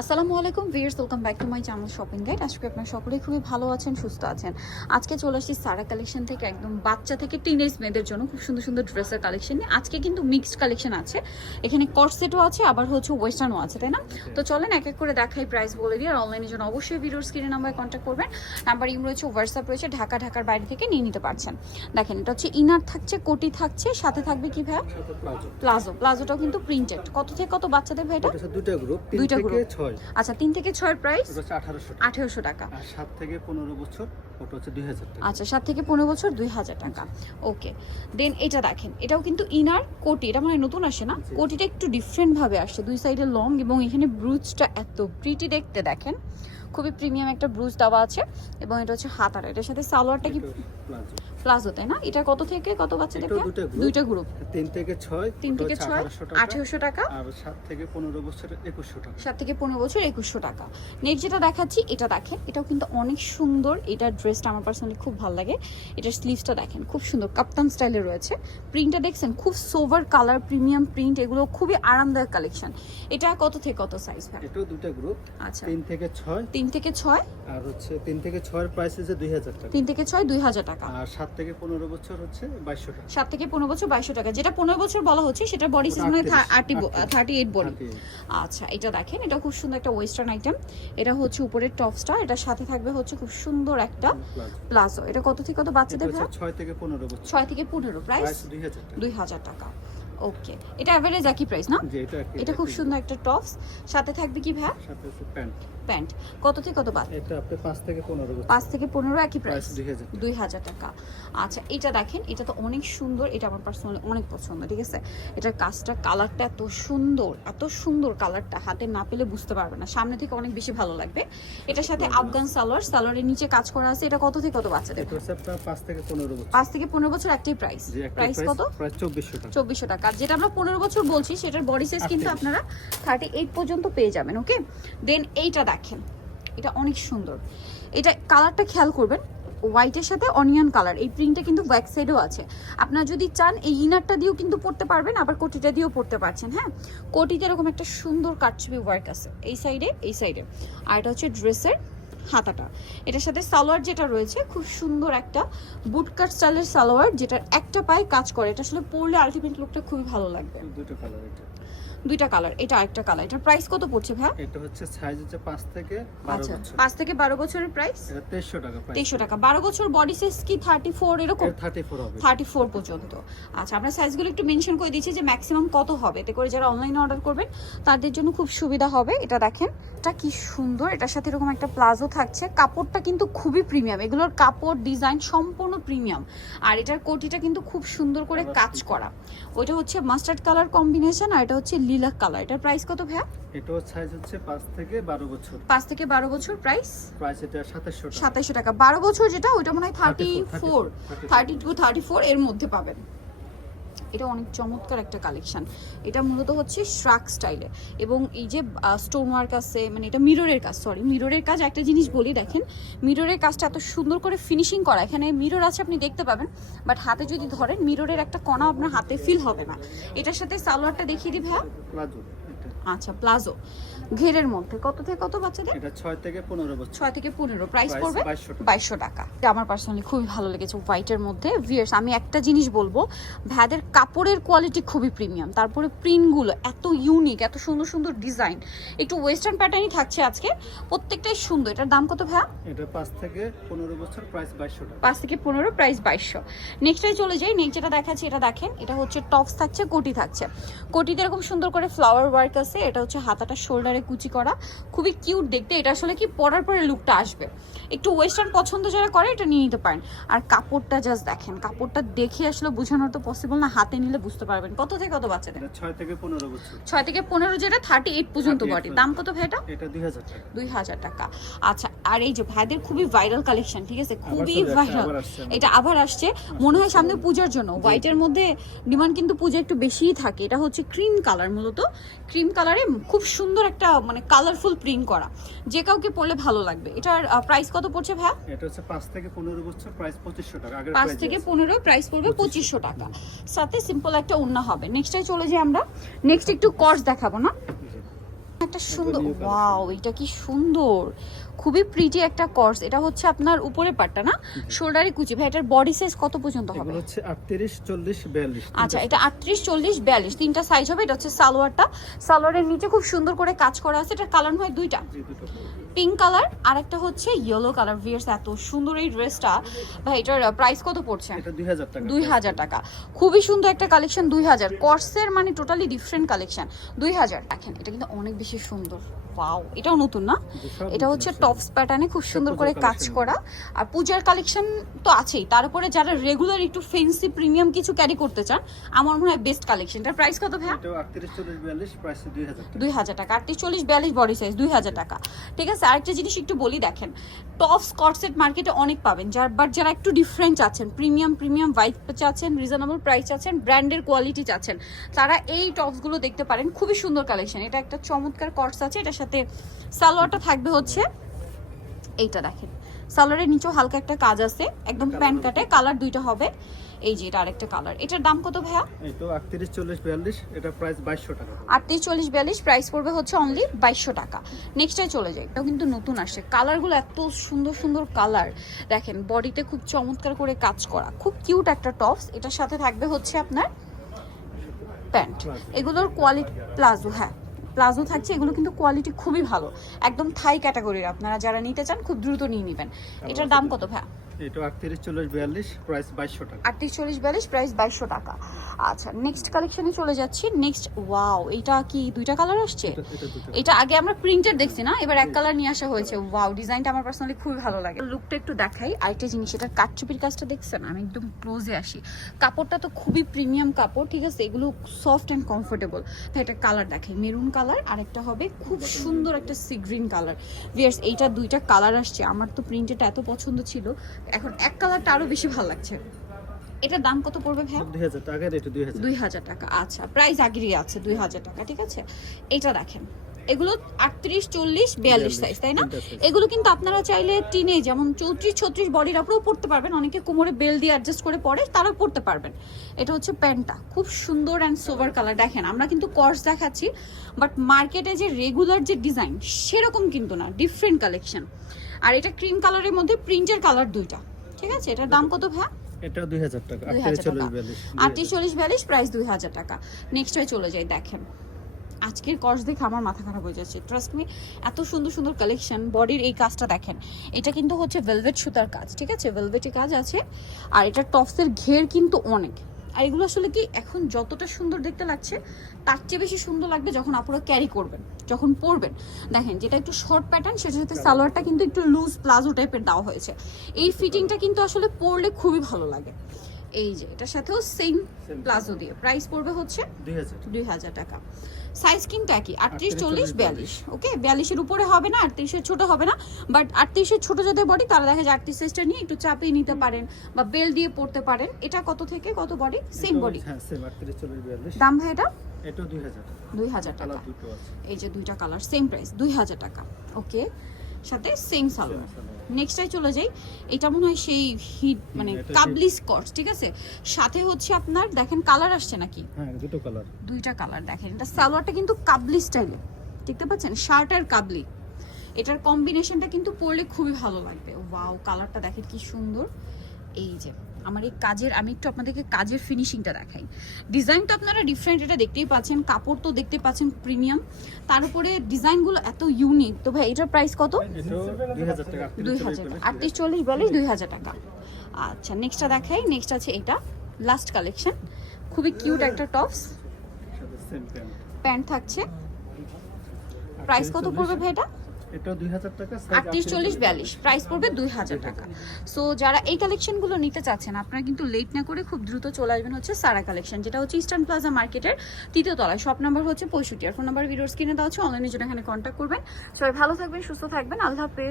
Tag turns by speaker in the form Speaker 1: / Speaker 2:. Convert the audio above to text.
Speaker 1: আসসালামু আলাইকুম viewers welcome back to my channel shopping guide. আজকে আপনারা সকলেই খুবই ভালো আছেন সুস্থ আছেন। আজকে চলে আসছি সারা কালেকশন থেকে একদম বাচ্চা থেকে টিনেজ মেয়েদের জন্য খুব সুন্দর সুন্দর ড্রেসের কালেকশন নিয়ে। আজকে কিন্তু মিক্সড কালেকশন আছে। এখানে কটসেটও আছে আবার হচ্ছে ওয়েস্টার্নও আছে তাই না? তো চলেন এক এক করে দেখাই প্রাইস বলে দিই আর অনলাইনের জন্য অবশ্যই ভিডিওর স্ক্রিনে নাম্বারে কন্ট্যাক্ট করবেন। নাম্বার ইম রয়েছে হোয়াটসঅ্যাপ রয়েছে ঢাকা ঢাকার বাইরে থেকে নিয়ে নিতে পারছেন। দেখেন এটা হচ্ছে ইনার থাকছে কোটি থাকছে সাথে থাকবে কি
Speaker 2: সাথে প্লাজো
Speaker 1: প্লাজো প্লাজোটাও কিন্তু প্রিন্টেড কত থেকে কত বাচ্চাদের ভাই এটা?
Speaker 2: এটা দুইটা গ্রুপ
Speaker 1: দুইটা group।
Speaker 2: ছয়
Speaker 1: আচ্ছা তিন থেকে ছয়ের প্রাইস
Speaker 2: আঠারোশো টাকা।
Speaker 1: আঠেরোশো টাকা।
Speaker 2: আর সাত থেকে পনেরো বছর ওটা হচ্ছে দুই হাজার টাকা।
Speaker 1: আচ্ছা সাত থেকে পনেরো বছর দুই হাজার টাকা। ওকে দেন এটা দেখেন এটাও কিন্তু ইনার কোটি এটা মানে নতুন আসে না? কোটিটা একটু ডিফারেন্ট ভাবে আসছে দুই সাইডে লং এবং এখানে ব্রুজটা এত প্রিটি দেখতে দেখেন। খুবই প্রিমিয়াম একটা ব্রুজ দেওয়া আছে এবং এটা হচ্ছে হাতার। এটার সাথে সালোয়ারটা কি
Speaker 2: প্লাজো
Speaker 1: তাই না? এটা কত থেকে? কত বাচ্চাদের
Speaker 2: এটাও দুইটা
Speaker 1: গ্রুপ
Speaker 2: তিন থেকে ছয়
Speaker 1: তিন থেকে ছয় আঠেরোশো টাকা।
Speaker 2: আর সাত থেকে পনেরো বছর একুশশো টাকা।
Speaker 1: সাত থেকে পনেরো বছর একুশশো টাকা। নেক্সট যেটা দেখাচ্ছি এটা দেখেন। এটাও কিন্তু অনেক সুন্দর। এটার ড্রেসটা আমার পার্সোনালি খুব ভালো লাগে। এটার স্লিভসটা দেখেন খুব সুন্দর। কাপ্তান স্টাইলে রয়েছে। প্রিন্টটা দেখছেন? খুব সোভার কালার প্রিমিয়াম প্রিন্ট এগুলো খুবই আরামদায়ক কালেকশন এটা কত থেকে? কত সাইজ ভাই?
Speaker 2: এটাও দুইটা গ্রুপ
Speaker 1: আচ্ছা।
Speaker 2: তিন থেকে ছয়।
Speaker 1: তিন থেকে ছয়?
Speaker 2: আর হচ্ছে তিন থেকে ছয়ের প্রাইস হচ্ছে দুই হাজার টাকা।
Speaker 1: তিন থেকে ছয় দুই হাজার টাকা।
Speaker 2: আর সাত থেকে পনেরো বছর হচ্ছে বাইশশো টাকা।
Speaker 1: সাত থেকে পনেরো বছর বাইশশো টাকা। যেটা পনেরো বছর বলা হচ্ছে সেটা বডি সাইজ মানে
Speaker 2: 38
Speaker 1: থার্টি থার্টি এইট বডি আচ্ছা এটা দেখেন এটা খুব সুন্দর একটা ওয়েস্টার্ন আইটেম এটা হচ্ছে উপরের টপসটা এটার সাথে থাকবে হচ্ছে খুব সুন্দর একটা
Speaker 2: প্লাজো।
Speaker 1: এটা কত থেকে কত বাচ্চাদের ভাই
Speaker 2: ছয় থেকে পনেরো বছর।
Speaker 1: ছয় থেকে পনেরো প্রাইস
Speaker 2: প্রাইস দুই হাজার টাকা।
Speaker 1: ওকে এটা অ্যাভারেজ একই প্রাইস না?
Speaker 2: এটা
Speaker 1: খুব সুন্দর একটা টপস সাথে থাকবে কি ভাই
Speaker 2: সাথে প্যান্ট।
Speaker 1: প্যান্ট। কত থেকে কত বাদ?
Speaker 2: এটা আপনি পাঁচ থেকে পনেরো বছর।
Speaker 1: পাঁচ থেকে পনেরো একই প্রাইস
Speaker 2: প্রাইস দুই হাজার টাকা।
Speaker 1: আচ্ছা এটা দেখেন এটা তো অনেক সুন্দর এটা আমার পার্সোনালি অনেক পছন্দ ঠিক আছে? এটার কাজটা কালারটা এত সুন্দর এত সুন্দর কালারটা হাতে না পেলে বুঝতে পারবে না। সামনে থেকে অনেক বেশি ভালো লাগবে। এটার সাথে আফগান সালোয়ার সালোয়ারের নিচে কাজ করা আছে এটা কত থেকে কত বাচ্চাদের
Speaker 2: পাঁচ থেকে পনেরো বছর।
Speaker 1: পাঁচ থেকে পনেরো বছর একটাই প্রাইস প্রাইস কত?
Speaker 2: প্রাইস চব্বিশশো টাকা।
Speaker 1: আর যেটা আমরা পনেরো বছর বলছি সেটার বডি সাইজ কিন্তু আপনারা থার্টি এইট পর্যন্ত পেয়ে যাবেন ওকে দেন এইটা দেখেন, এটা অনেক সুন্দর। এটা কালারটা খেয়াল করবেন হোয়াইটের সাথে অনিয়ন কালার এই প্রিন্টটা কিন্তু ব্যাক সাইডেও আছে। আপনারা যদি চান, এই ইনারটা দিয়েও কিন্তু পড়তে পারবেন, আবার কোটিটা দিয়েও পড়তে পারছেন হ্যাঁ? কোটিতে এরকম একটা সুন্দর কাটছবি ওয়ার্ক আছে, এই সাইডে এই সাইডে আর এটা হচ্ছে ড্রেসের হাতাটা। এটার সাথে সালোয়ার যেটা রয়েছে খুব সুন্দর একটা বুটকাট স্টাইলের সালোয়ার যেটার একটা পায়ে কাজ করে। এটা আসলে পরলে আলটিমেট লুকটা খুবই ভালো লাগবে।
Speaker 2: দুটো কালার এটা।
Speaker 1: দুইটা কালার এটা আরেকটা কালার এটার প্রাইস কত পড়ছে ভাই
Speaker 2: এটা হচ্ছে সাইজ হচ্ছে পাঁচ থেকে বারো
Speaker 1: আচ্ছা
Speaker 2: বছর।
Speaker 1: পাঁচ থেকে বারো বছরের প্রাইস
Speaker 2: এটা তেইশশো টাকা প্রাইস
Speaker 1: তেইশশো টাকা। বারো বছর বডি সাইজ কি থার্টি ফোর এরকম?
Speaker 2: থার্টি ফোর হবে।
Speaker 1: থার্টি ফোর পর্যন্ত। আচ্ছা আমরা সাইজগুলো একটু মেনশন করে দিচ্ছি যে ম্যাক্সিমাম কত হবে। এতে করে যারা অনলাইনে অর্ডার করবেন তাদের জন্য খুব সুবিধা হবে। এটা দেখেন এটা কি সুন্দর। এটার সাথে এরকম একটা প্লাজো থাকছে। কাপড়টা কিন্তু খুবই প্রিমিয়াম এগুলোর কাপড় ডিজাইন সম্পূর্ণ প্রিমিয়াম আর এটার কোটিটা কিন্তু খুব সুন্দর করে কাজ করা। ওইটা হচ্ছে মাস্টার্ড কালার কম্বিনেশন আর এটা হচ্ছে লিলাক কালার এটার প্রাইস কত ভাইয়া?
Speaker 2: এটাও সাইজ হচ্ছে পাঁচ থেকে বারো বছর।
Speaker 1: পাঁচ থেকে বারো বছর প্রাইস
Speaker 2: প্রাইস এটা সাতাশশো টাকা।
Speaker 1: সাতাইশো টাকা। বারো বছর যেটা ওইটা মনে হয় thirty
Speaker 2: 34,
Speaker 1: four
Speaker 2: 34,
Speaker 1: thirty two thirty four এর মধ্যে পাবেন। এটা অনেক চমৎকার একটা কালেকশান এটা মূলত হচ্ছে শ্রাক স্টাইলে এবং এই যে স্টোন ওয়ার্ক আছে মানে এটা মিররের কাজ সরি মিররের কাজ একটা জিনিস বলি, দেখেন মিররের কাজটা এত সুন্দর করে ফিনিশিং করা, এখানে মিরর আছে আপনি দেখতে পাবেন বাট হাতে যদি ধরেন মিররের একটা কণা আপনার হাতে ফিল হবে না। এটার সাথে সালোয়ারটা দেখিয়ে দিই
Speaker 2: এটা
Speaker 1: আচ্ছা প্লাজো ঘেরের মধ্যে কত থেকে কত বাচ্চাদের?
Speaker 2: এটা ছয় থেকে পনেরো বছর।
Speaker 1: ছয় থেকে পনেরো। প্রাইস পড়বে?
Speaker 2: 2200 টাকা।
Speaker 1: আমার পার্সোনালি খুবই ভালো লেগেছে হোয়াইটের মধ্যে। ভিয়ার্স আমি একটা জিনিস বলব ভ্যাদের কাপড়ের কোয়ালিটি খুবই প্রিমিয়াম তারপরে প্রিন্টগুলো এত ইউনিক এত সুন্দর সুন্দর ডিজাইন একটু ওয়েস্টার্ন প্যাটার্নই থাকছে আজকে। প্রত্যেকটাই সুন্দর। এটার দাম কত ভাইয়া?
Speaker 2: এটা পাঁচ থেকে পনেরো বছর প্রাইস বাইশশো টাকা।
Speaker 1: পাঁচ থেকে পনেরো প্রাইস বাইশশো। নেক্সটে চলে যাই। নেক্সট যেটা দেখাচ্ছি এটা দেখেন। এটা হচ্ছে টপস থাকছে কোটি থাকছে। কোটিতে এরকম সুন্দর করে ফ্লাওয়ার ওয়ার্ক আছে। এটা হচ্ছে হাতাটা শোল্ডারে কুচি করা। খুবই কিউট দেখতে এটা আসলে কি পরার পরে লুকটা আসবে। একটু ওয়েস্টার্ন পছন্দ যারা করে এটা নিয়ে নিতে পারেন। আর কাপড়টা জাস্ট দেখেন কাপড়টা দেখে আসলে বোঝানোর তো পসিবল না হাতে নিলে বুঝতে পারবেন। কত থেকে কত বাচ্চাদের?
Speaker 2: ছয় থেকে পনেরো বছর।
Speaker 1: ছয় থেকে পনেরো যেটা থার্টি এইট পর্যন্ত
Speaker 2: 38
Speaker 1: বডি দাম কত ভাই এটা
Speaker 2: দুই হাজার টাকা।
Speaker 1: আচ্ছা আর এই যে ভাইদের খুবই ভাইরাল কালেকশন ঠিক আছে? খুবই ভাইরাল। এটা আবার আসছে। মনে হয় সামনে পূজার জন্য। হোয়াইটের মধ্যে ডিমান্ড কিন্তু পূজা একটু বেশিই থাকে। এটা হচ্ছে ক্রিম কালার মূলত। ক্রিম কালারে খুব সুন্দর একটা মানে কালারফুল প্রিন্ট করা। যে কাউকে পরলে ভালো লাগবে। এটার প্রাইস কত পড়ছে ভাই
Speaker 2: এটা হচ্ছে 5 থেকে পনেরো বছর প্রাইস 2500 টাকা।
Speaker 1: পাঁচ
Speaker 2: price
Speaker 1: থেকে
Speaker 2: আছে।
Speaker 1: পনেরো প্রাইস পড়বে 2500 টাকা। সাথে সিম্পল একটা ওড়না হবে। নেক্সটটাই চলে যাই আমরা। নেক্সট একটু কর্স দেখাবো না? একটা সুন্দর ওয়াও এটা কি সুন্দর। খুবই প্রিটি একটা কর্স এটা হচ্ছে আপনার উপরে পাটটা না? শোল্ডারে কুচি। ভাই এটার বডি সাইজ কত পর্যন্ত হবে?
Speaker 2: হচ্ছে আটত্রিশ চল্লিশ বিয়াল্লিশ
Speaker 1: আচ্ছা এটা আটত্রিশ চল্লিশ বিয়াল্লিশ। তিনটা সাইজ হবে এটা হচ্ছে সালোয়ারটা। সালোয়ারের নিচে খুব সুন্দর করে কাজ করা আছে। এটার কালার হয় দুইটা। পিঙ্ক কালার আর একটা হচ্ছে ইয়েলো কালার ভিয়ার্স এত সুন্দর এই ড্রেসটা ভাই এটার প্রাইস কত পড়ছে?
Speaker 2: এটা দুই হাজার টাকা।
Speaker 1: দুই হাজার টাকা। খুবই সুন্দর একটা কালেকশন দুই হাজার। কর্সের মানে টোটালি ডিফারেন্ট কালেকশন দুই হাজার। দেখেন এটা কিন্তু অনেক বেশি সুন্দর। ওয়াও এটাও নতুন না? এটা হচ্ছে
Speaker 2: আছে।
Speaker 1: টপস প্যাটার্নে খুব সুন্দর করে কাজ করা। আর পূজার কালেকশন তো আছেই। তারপরে যারা রেগুলার একটু ফেন্সি প্রিমিয়াম কিছু ক্যারি করতে চান আমার মনে হয় বেস্ট কালেকশন এটার প্রাইস কত
Speaker 2: টাকা।
Speaker 1: দুই হাজার টাকা। আটত্রিশ চল্লিশ বিয়াল্লিশ বডি সাইজ দুই হাজার টাকা। ঠিক আছে আরেকটা জিনিস একটু বলি দেখেন টপস কটসেট মার্কেটে অনেক পাবেন। যার বাট যারা একটু ডিফারেন্ট আছেন প্রিমিয়াম প্রিমিয়াম ভাইব চাচ্ছেন রিজনেবল প্রাইস চাচ্ছেন ব্র্যান্ডের কোয়ালিটি চাচ্ছেন তারা এই টপসগুলো দেখতে পারেন। খুবই সুন্দর কালেকশন এটা একটা চমৎকার কটস আছে। এটার সাথে সালোয়ারটা থাকবে হচ্ছে এইটা দেখেন। সালোয়ারের নিচেও হালকা একটা কাজ আছে একদম প্যান্ট কাটে কালার দুইটা হবে। এই যে এটা আরেকটা কালার এটার দাম কত ভাইয়া?
Speaker 2: এটাও আটত্রিশ চল্লিশ বিয়াল্লিশ এটা প্রাইস বাইশশো টাকা।
Speaker 1: আটত্রিশ চল্লিশ বিয়াল্লিশ প্রাইস পড়বে হচ্ছে অনলি বাইশশো টাকা। নেক্সটে চলে যাই। এটাও কিন্তু নতুন আসছে। কালারগুলো এত সুন্দর সুন্দর কালার দেখেন বডিতে খুব চমৎকার করে কাজ করা। খুব কিউট একটা টপস এটার সাথে থাকবে হচ্ছে আপনার প্যান্ট। এগুলোর কোয়ালিটি প্লাজো হ্যাঁ। প্লাজো থাকছে এগুলো কিন্তু কোয়ালিটি খুবই ভালো। একদম থাই ক্যাটাগরির আপনারা যারা নিতে চান খুব দ্রুত নিয়ে নেবেন। এটার দাম কত ভাই
Speaker 2: প্রাইস টাকা।
Speaker 1: আটত্রিশ চল্লিশ বিয়াল্লিশ প্রাইস বাইশশো টাকা। আচ্ছা নেক্সট কালেকশনে চলে যাচ্ছি। নেক্সট ওয়াও এটা কি দুইটা কালার আসছে?
Speaker 2: এটা
Speaker 1: আগে আমরা প্রিন্টেড দেখছি না এবার এক কালার নিয়ে আসা হয়েছে। ওয়াও ডিজাইনটা আমার পার্সোনালি খুবই ভালো লাগে। লুকটা একটু দেখাই। আরেকটা জিনিস এটা কাটচুপির কাজটা দেখছেন? আমি একদম ক্লোজে আসি। কাপড়টা তো খুবই প্রিমিয়াম কাপড় ঠিক আছে? এগুলো সফট অ্যান্ড কমফোর্টেবল তো এটা কালার দেখাই। মেরুন কালার আর একটা হবে খুব সুন্দর একটা সি গ্রিন কালার ভিয়ার্স এইটা দুইটা কালার আসছে। আমার তো প্রিন্টেড এত পছন্দ ছিল। এখন এক কালারটা আরও বেশি ভালো লাগছে। এটার দাম কত পড়বে ভাই
Speaker 2: দুই হাজার টাকা এটা দুই হাজার।
Speaker 1: দুই হাজার টাকা। আচ্ছা প্রাইস আগেরই আছে দুই হাজার টাকা ঠিক আছে? এটা দেখেন। এগুলো আটত্রিশ চল্লিশ বিয়াল্লিশ সাইজ তাই না? এগুলো কিন্তু আপনারা চাইলে টিনে যেমন চৌত্রিশ ছত্রিশ বডির উপরেও পড়তে পারবেন। অনেকে কোমরে বেল দিয়ে অ্যাডজাস্ট করে পরে তারাও পড়তে পারবেন। এটা হচ্ছে প্যান্টটা খুব সুন্দর অ্যান্ড সোভার কালার দেখেন আমরা কিন্তু কর্স দেখাচ্ছি বাট মার্কেটে যে রেগুলার যে ডিজাইন সেরকম কিন্তু না। ডিফারেন্ট কালেকশন আর এটা ক্রিম কালারের মধ্যে প্রিন্টের কালার দুইটা। ঠিক আছে? এটার দাম কত ভাই
Speaker 2: দুই হাজার টাকা।
Speaker 1: দুই
Speaker 2: আটত্রিশ
Speaker 1: হাজার
Speaker 2: চল্লিশ
Speaker 1: টাকা।
Speaker 2: বিয়াল্লিশ।
Speaker 1: আটত্রিশ চল্লিশ বিয়াল্লিশ প্রাইস দুই হাজার টাকা। নেক্সট হয়ে চলে যাই দেখেন। আজকের কর্স দেখে আমার মাথা খারাপ হয়ে যাচ্ছে। ট্রাস্ট মি এত সুন্দর সুন্দর কালেকশন বডির এই কাজটা দেখেন। এটা কিন্তু হচ্ছে ভেলভেট সুতার কাজ ঠিক আছে? ভেলভেটে কাজ আছে আর এটা টপসের ঘের কিন্তু অনেক। আর এগুলো আসলে কি এখন যতটা সুন্দর দেখতে লাগছে তার চেয়ে বেশি সুন্দর লাগবে যখন আপনারা ক্যারি করবেন যখন পরবেন। দেখেন যেটা একটু শর্ট প্যাটার্ন সেটার সাথে সালোয়ারটা কিন্তু একটু লুজ প্লাজো টাইপের দেওয়া হয়েছে। এই ফিটিংটা কিন্তু আসলে পরলে খুবই ভালো লাগে। এই যে এটার সাথেও সেম প্লাজো দিয়ে। প্রাইস পড়বে হচ্ছে
Speaker 2: দুই হাজার
Speaker 1: টাকা। সাইজ কিন্তু একই আটত্রিশ চল্লিশ
Speaker 2: 40,
Speaker 1: বিয়াল্লিশ। ওকে বিয়াল্লিশের উপরে হবে না আটত্রিশের ছোট হবে না বাট আটত্রিশের ছোট যাদের বডি তারা দেখা যায় আটত্রিশ সাইজটা নিয়ে একটু চাপিয়ে নিতে পারেন বা বেল দিয়ে পড়তে পারেন। এটা কত থেকে কত বডি সেম বডি দাম ভাই এটা?
Speaker 2: এটা দুই হাজার
Speaker 1: টাকা। এই যে দুইটা কালার সেম প্রাইস দুই হাজার টাকা ওকে সাথে সেম সালোয়ার নেক্সটটাই চলে যাই। এটা মনে হয় সেই হিট মানে কাবলি স্কট ঠিক আছে? সাথে হচ্ছে আপনার দেখেন কালার আসছে নাকি?
Speaker 2: হ্যাঁ দুটো কালার
Speaker 1: দুইটা কালার দেখেন। এটা সালোয়ারটা কিন্তু কাবলি স্টাইলে দেখতে পাচ্ছেন? শার্ট আর কাবলি। এটার কম্বিনেশনটা কিন্তু পরলে খুবই ভালো লাগবে। ওয়াও কালারটা দেখেন কি সুন্দর। এই যে। আমার এই কাজের আমি একটু আপনাদেরকে কাজের ফিনিশিংটা দেখাই। ডিজাইন তো আপনারা ডিফারেন্ট এটা দেখতেই পাচ্ছেন। কাপড় তো দেখতে পাচ্ছেন প্রিমিয়াম তার উপরে ডিজাইনগুলো এত ইউনিক তো ভাই এটার প্রাইস কত?
Speaker 2: দুই হাজার টাকা। আটত্রিশ চল্লিশ বিয়াল্লিশ
Speaker 1: দুই হাজার টাকা। আচ্ছা নেক্সটটা দেখাই। নেক্সট আছে এটা লাস্ট কালেকশন খুবই কিউট একটা টপস
Speaker 2: প্যান্ট
Speaker 1: থাকছে। প্রাইস কত পড়বে ভাই এটা?
Speaker 2: টাকা
Speaker 1: প্রাইস পড়বে দুই হাজার টাকা। সো যারা এই কালেকশনগুলো নিতে চাচ্ছেন আপনারা কিন্তু লেট না করে খুব দ্রুত চলে আসবেন হচ্ছে সারা কালেকশন যেটা হচ্ছে ইস্টার্ন প্লাজা মার্কেটের তৃতীয় তলায়। শপ নাম্বার হচ্ছে পঁয়ষট্টি। আর ফোন নাম্বার ভিডিওর স্ক্রিনে দেওয়া জন্য এখানে কন্ট্যাক্ট করবেন। সবাই ভালো থাকবেন সুস্থ থাকবেন। আল্লাহ হাফেজ।